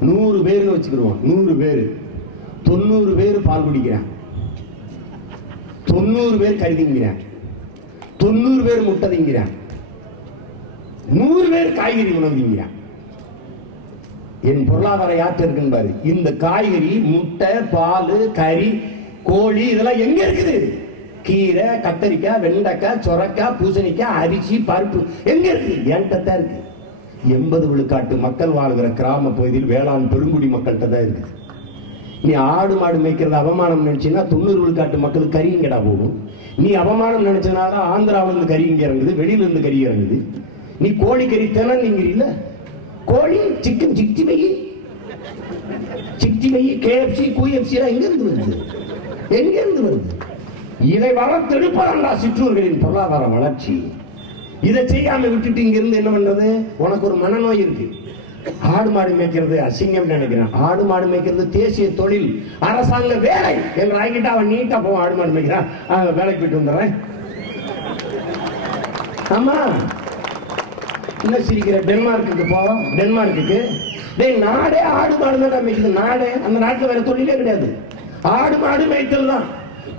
நூறு பேர்னு வச்சுக்கிடுவோம். நூறு பேர். தொண்ணூறு பேர் பால் குடிக்கிறான் தொண்ணூறு பேர் கறி தொண்ணூறு பேர் முட்டைதீங்கிறான் நூறு பேர் காய்கறி உணவு என் பொருளாதார யாற்று இருக்குன்னு பாரு. இந்த காய்கறி முட்டை பால் கறி கோழி இதெல்லாம் எங்க இருக்குது? கீரை கத்தரிக்காய் வெண்டைக்காய் சொரக்காய் பூசணிக்காய் அரிசி பருப்பு எங்க இருக்கு என்கிட்ட தான் இருக்கு. எண்பது விழுக்காட்டு மக்கள் வாழ்கிற கிராம பகுதியில் வேளாண் பெருங்குடி மக்கள்கிட்ட தான் இருக்குது நீ ஆடு மாடு மேய்க்கிறது அவமானம் நினைச்சின்னா தொண்ணூறு விழுக்காட்டு மக்களுக்கு கறி போகும்? நீ அவமானம் நினைச்சனால ஆந்திராவிலிருந்து இருந்து இறங்குது வெளியில இருந்து கறி இறங்குது. நீ கோழி கறி தானே கோழி chicken sixty five sixty five KFC குஎஃப்சி எல்லாம் எங்க இருந்து வருது? எங்க இருந்து வருது? இதை வளர்த்தெடுப்பதா சிற்றூர்களின் பொருளாதார வளர்ச்சி. இதை செய்யாம விட்டுட்டு இங்க இருந்து என்ன பண்றது? உனக்கு ஒரு மனநோய் இருக்கு. ஆடு மாடு மேய்க்கிறது அசிங்கம் நினைக்கிறேன். ஆடு மாடு மேய்க்கிறது தேசிய தொழில் அரசாங்க வேலை எங்க ஆகிட்டா அவன் நீட்டா போவான். ஆடு மாடு மேய்க்கிறான். வேலைக்கு போயிட்டு வந்துடுறேன். ஆமா என்ன சிரிக்கிற? டென்மார்க்குக்கு போவோம் டென்மார்க்குக்கு. டேய் நாடே ஆடு மாடு தான் மேய்க்குது. நாடே. அந்த நாட்டில் வேற தொழிலே கிடையாது. ஆடு மாடு மேய்த்தல் தான்.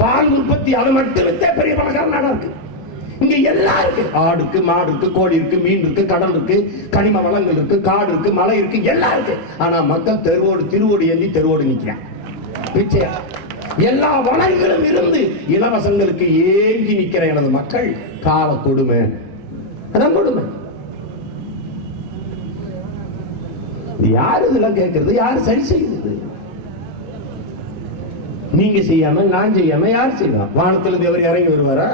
பால் உற்பத்தி அது மட்டும் வித்தே பெரிய பணக்கார நாடா இருக்கு. இங்க எல்லாம் இருக்கு ஆடு இருக்கு மாடு இருக்கு கோழி இருக்கு மீன் இருக்கு கடல் இருக்கு கனிம வளங்கள் இருக்கு காடு இருக்கு மலை இருக்கு எல்லாம் இருக்கு ஆனா மக்கள் தெருவோடு திருவோடு ஏந்தி தெருவோடு நிக்கிறான் பிச்சையா? எல்லா வளங்களும் இருந்து இலவசங்களுக்கு ஏங்கி நிக்கிற எனது மக்கள் கால கொடுமை. அதான் கொடுமை. யாரு இதெல்லாம் கேட்கறது? யாரு சரி செய்யுது நீங்க செய்யாம நான் செய்யாம யார் செய்வா? வானத்துல இருந்து எவர் இறங்கி வருவாரா?